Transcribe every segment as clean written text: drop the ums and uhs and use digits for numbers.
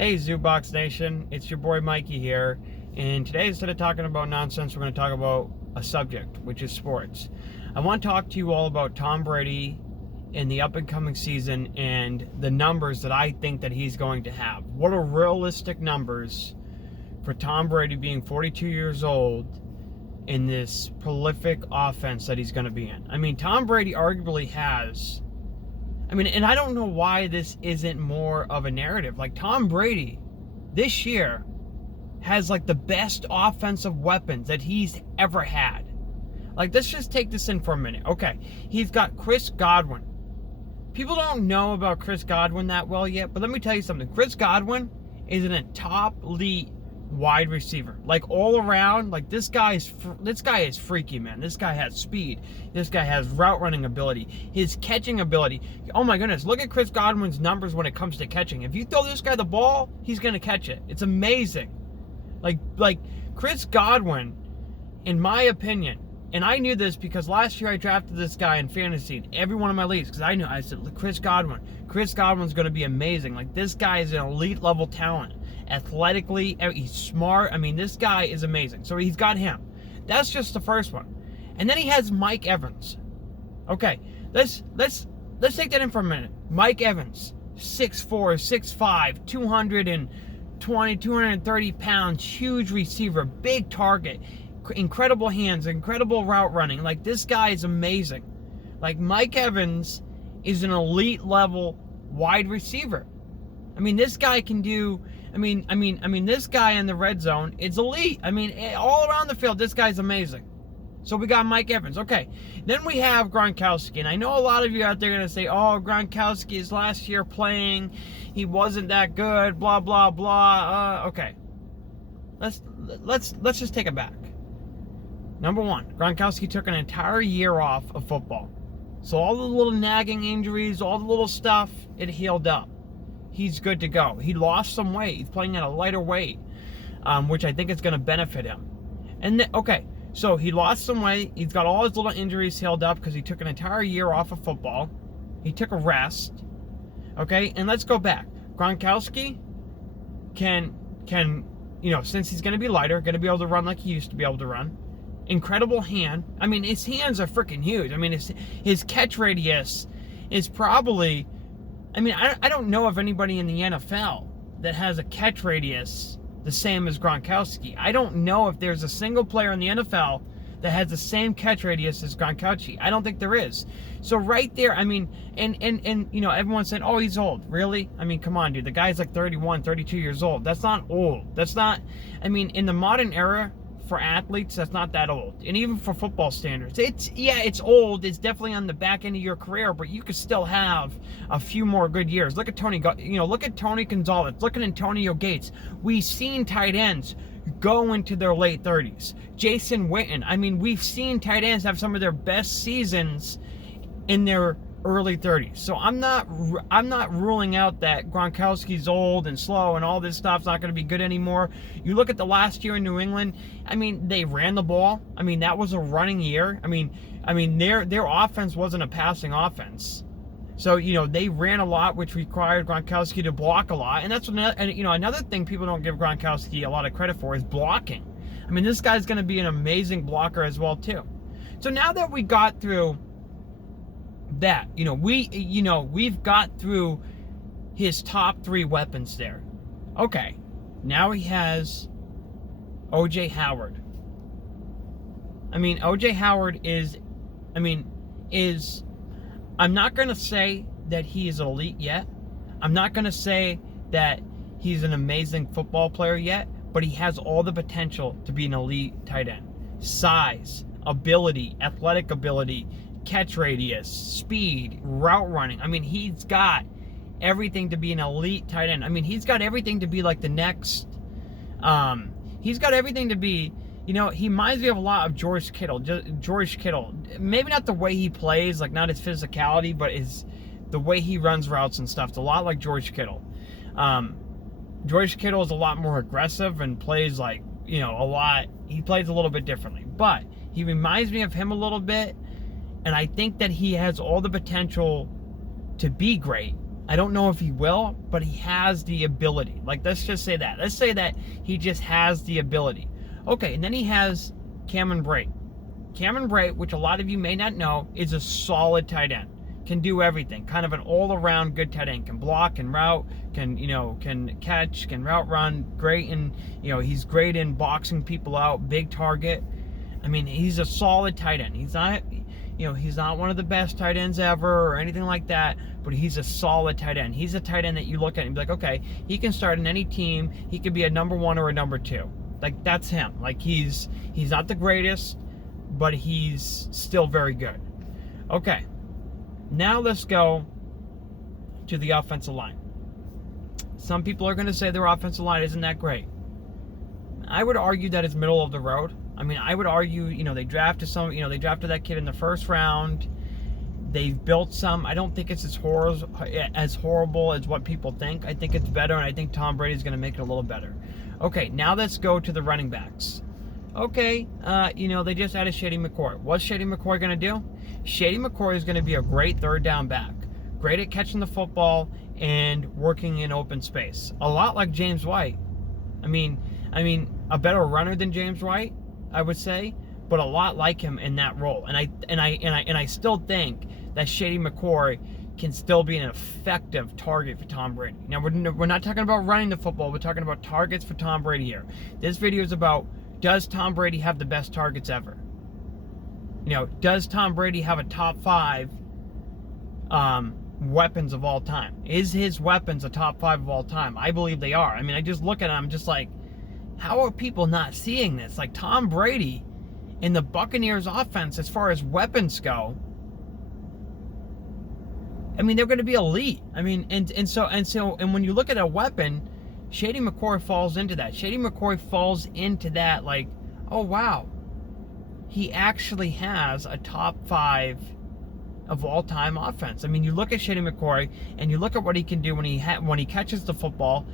Hey Zoobox Nation, it's your boy Mikey here, and today instead of talking about nonsense, we're going to talk about a subject, which is sports. I want to talk to you all about Tom Brady in the up-and-coming season and the numbers that I think that he's going to have. What are realistic numbers for Tom Brady being 42 years old in this prolific offense that he's going to be in? I mean, Tom Brady arguably has... and I don't know why this isn't more of a narrative. Like, Tom Brady, this year, has, like, the best offensive weapons that he's ever had. Like, let's just take this in for a minute. Okay, he's got Chris Godwin. People don't know about Chris Godwin that well yet, but let me tell you something. Chris Godwin is a top elite wide receiver. Like, all around, like, this guy is freaky, man. This guy has speed. This guy has route running ability. His catching ability. Oh my goodness, look at Chris Godwin's numbers when it comes to catching. If you throw this guy the ball, he's going to catch it. It's amazing. Like Chris Godwin, in my opinion, and I knew this because last year I drafted this guy in fantasy in every one of my leagues because I said, Chris Godwin's going to be amazing. Like, this guy is an elite level talent. Athletically, he's smart. I mean, this guy is amazing. So he's got him. That's just the first one. And then he has Mike Evans. Okay, let's take that in for a minute. Mike Evans, 6'4", 6'5", 220, 230 pounds, huge receiver, big target, incredible hands, incredible route running. Like, this guy is amazing. Like, Mike Evans is an elite level wide receiver. I mean, this guy can do... this guy in the red zone is elite. I mean, all around the field, this guy's amazing. So we got Mike Evans. Okay. Then we have Gronkowski. And I know a lot of you out there are going to say, oh, Gronkowski is last year playing. He wasn't that good. Blah, blah, blah. Okay. Let's just take it back. Number one, Gronkowski took an entire year off of football. So all the little nagging injuries, all the little stuff, it healed up. He's good to go. He lost some weight. He's playing at a lighter weight, which I think is going to benefit him. And okay, so he lost some weight. He's got all his little injuries healed up because he took an entire year off of football. He took a rest. Okay, and let's go back. Gronkowski can since he's going to be lighter, going to be able to run like he used to be able to run. Incredible hand. I mean, his hands are freaking huge. I mean, his catch radius is probably... I don't know of anybody in the NFL that has a catch radius the same as Gronkowski. I don't know if there's a single player in the NFL that has the same catch radius as Gronkowski. I don't think there is. So right there, and everyone said, oh, he's old. Really? I mean, come on, dude. The guy's like 31, 32 years old. That's not old. That's not, in the modern era, for athletes, that's not that old. And even for football standards, it's old. It's definitely on the back end of your career, but you could still have a few more good years. Look at Tony Gonzalez. Look at Antonio Gates. We've seen tight ends go into their late 30s. Jason Witten. We've seen tight ends have some of their best seasons in their early 30s. So I'm not ruling out that Gronkowski's old and slow and all this stuff's not going to be good anymore. You look at the last year in New England, they ran the ball. That was a running year. Their offense wasn't a passing offense. So, they ran a lot, which required Gronkowski to block a lot. And that's another thing people don't give Gronkowski a lot of credit for is blocking. This guy's going to be an amazing blocker as well too. So now that we got through that, we've got through his top three weapons there. Okay, now he has O.J. Howard. O.J. Howard is, I'm not going to say that he is elite yet. I'm not going to say that he's an amazing football player yet, but he has all the potential to be an elite tight end. Size, ability, athletic ability, catch radius, speed, route running. He's got everything to be an elite tight end. He's got everything to be like the next... he's got everything to be... he reminds me of a lot of George Kittle. Maybe not the way he plays, like not his physicality, but the way he runs routes and stuff. It's a lot like George Kittle. George Kittle is a lot more aggressive and plays like, a lot... He plays a little bit differently. But he reminds me of him a little bit. And I think that he has all the potential to be great. I don't know if he will, but he has the ability. Like, let's just say that. Let's say that he just has the ability. Okay, and then he has Cameron Brate. Cameron Brate, which a lot of you may not know, is a solid tight end. Can do everything. Kind of an all-around good tight end. Can block, can route, can catch, can route run. Great in, he's great in boxing people out. Big target. I mean, he's a solid tight end. He's not, he's not one of the best tight ends ever or anything like that, but he's a solid tight end. He's a tight end that you look at and be like, okay, he can start in any team. He could be a number 1 or a number 2. Like, that's him. Like, he's not the greatest, but he's still very good. Okay, now let's go to the offensive line. Some people are going to say their offensive line isn't that great. I would argue that it's middle of the road. I mean, I would argue, they drafted that kid in the first round. They've built some. I don't think it's as horrible as what people think. I think it's better, and I think Tom Brady's going to make it a little better. Okay, now let's go to the running backs. Okay, they just added Shady McCoy. What's Shady McCoy going to do? Shady McCoy is going to be a great third down back. Great at catching the football and working in open space. A lot like James White. I mean, a better runner than James White, I would say, but a lot like him in that role. And I still think that Shady McCoy can still be an effective target for Tom Brady. Now, we're not talking about running the football. We're talking about targets for Tom Brady here. This video is about, does Tom Brady have the best targets ever? Does Tom Brady have a top 5 weapons of all time? Is his weapons a top 5 of all time? I believe they are. I mean, I just look at him, I'm just like, how are people not seeing this? Like, Tom Brady in the Buccaneers offense, as far as weapons go, I mean, they're going to be elite. I mean, and when you look at a weapon, Shady McCoy falls into that. Shady McCoy falls into that, like, oh wow, he actually has a top 5 of all-time offense. I mean, you look at Shady McCoy and you look at what he can do when he catches the football.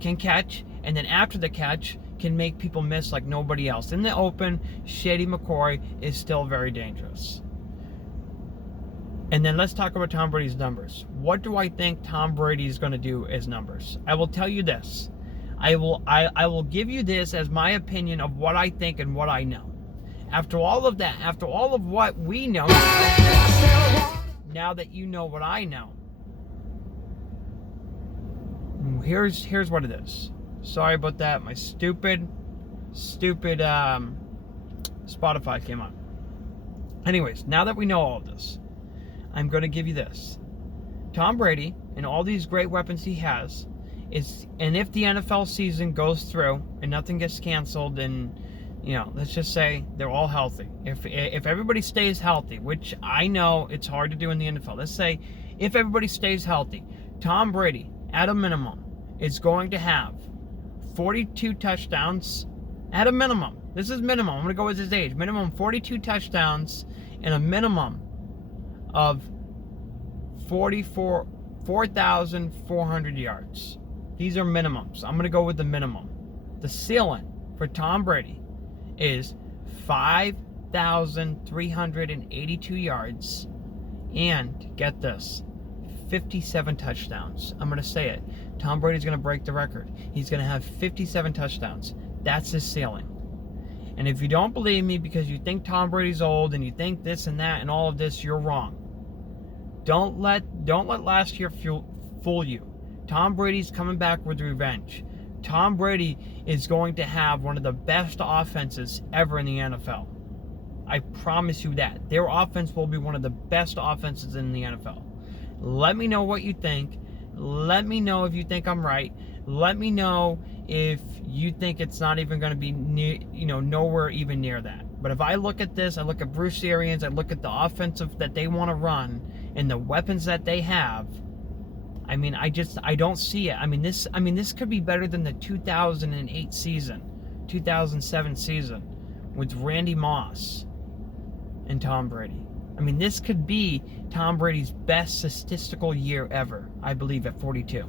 Can catch, and then after the catch can make people miss like nobody else. In the open, Shady McCoy is still very dangerous. And then let's talk about Tom Brady's numbers. What do I think Tom Brady is going to do as numbers? I will tell you this. I will give you this as my opinion of what I think and what I know. After all of that, after all of what we know, now that you know what I know, here's what it is. Sorry about that. My stupid Spotify came on. Anyways, now that we know all of this, I'm going to give you this. Tom Brady and all these great weapons he has and if the NFL season goes through and nothing gets canceled, and let's just say they're all healthy. If everybody stays healthy, which I know it's hard to do in the NFL. Let's say if everybody stays healthy, Tom Brady at a minimum is going to have 42 touchdowns at a minimum. This is minimum. I'm going to go with his age. Minimum 42 touchdowns and a minimum of 4,400 yards. These are minimums. I'm going to go with the minimum. The ceiling for Tom Brady is 5,382 yards and, get this, 57 touchdowns. I'm going to say it. Tom Brady's going to break the record. He's going to have 57 touchdowns. That's his ceiling. And if you don't believe me because you think Tom Brady's old and you think this and that and all of this, you're wrong. Don't let last year fool you. Tom Brady's coming back with revenge. Tom Brady is going to have one of the best offenses ever in the NFL. I promise you that. Their offense will be one of the best offenses in the NFL. Let me know what you think. Let me know if you think I'm right. Let me know if you think it's not even going to be near, nowhere even near that. But if I look at this, I look at Bruce Arians, I look at the offensive that they want to run and the weapons that they have. I mean, I don't see it. I mean, this could be better than the 2008 season, 2007 season with Randy Moss and Tom Brady. I mean, this could be Tom Brady's best statistical year ever, I believe, at 42.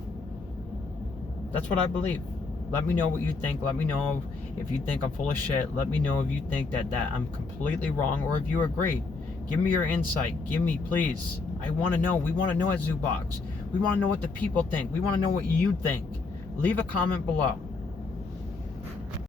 That's what I believe. Let me know what you think. Let me know if you think I'm full of shit. Let me know if you think that I'm completely wrong or if you agree. Give me your insight. Give me, please. I want to know. We want to know at ZooBox. We want to know what the people think. We want to know what you think. Leave a comment below.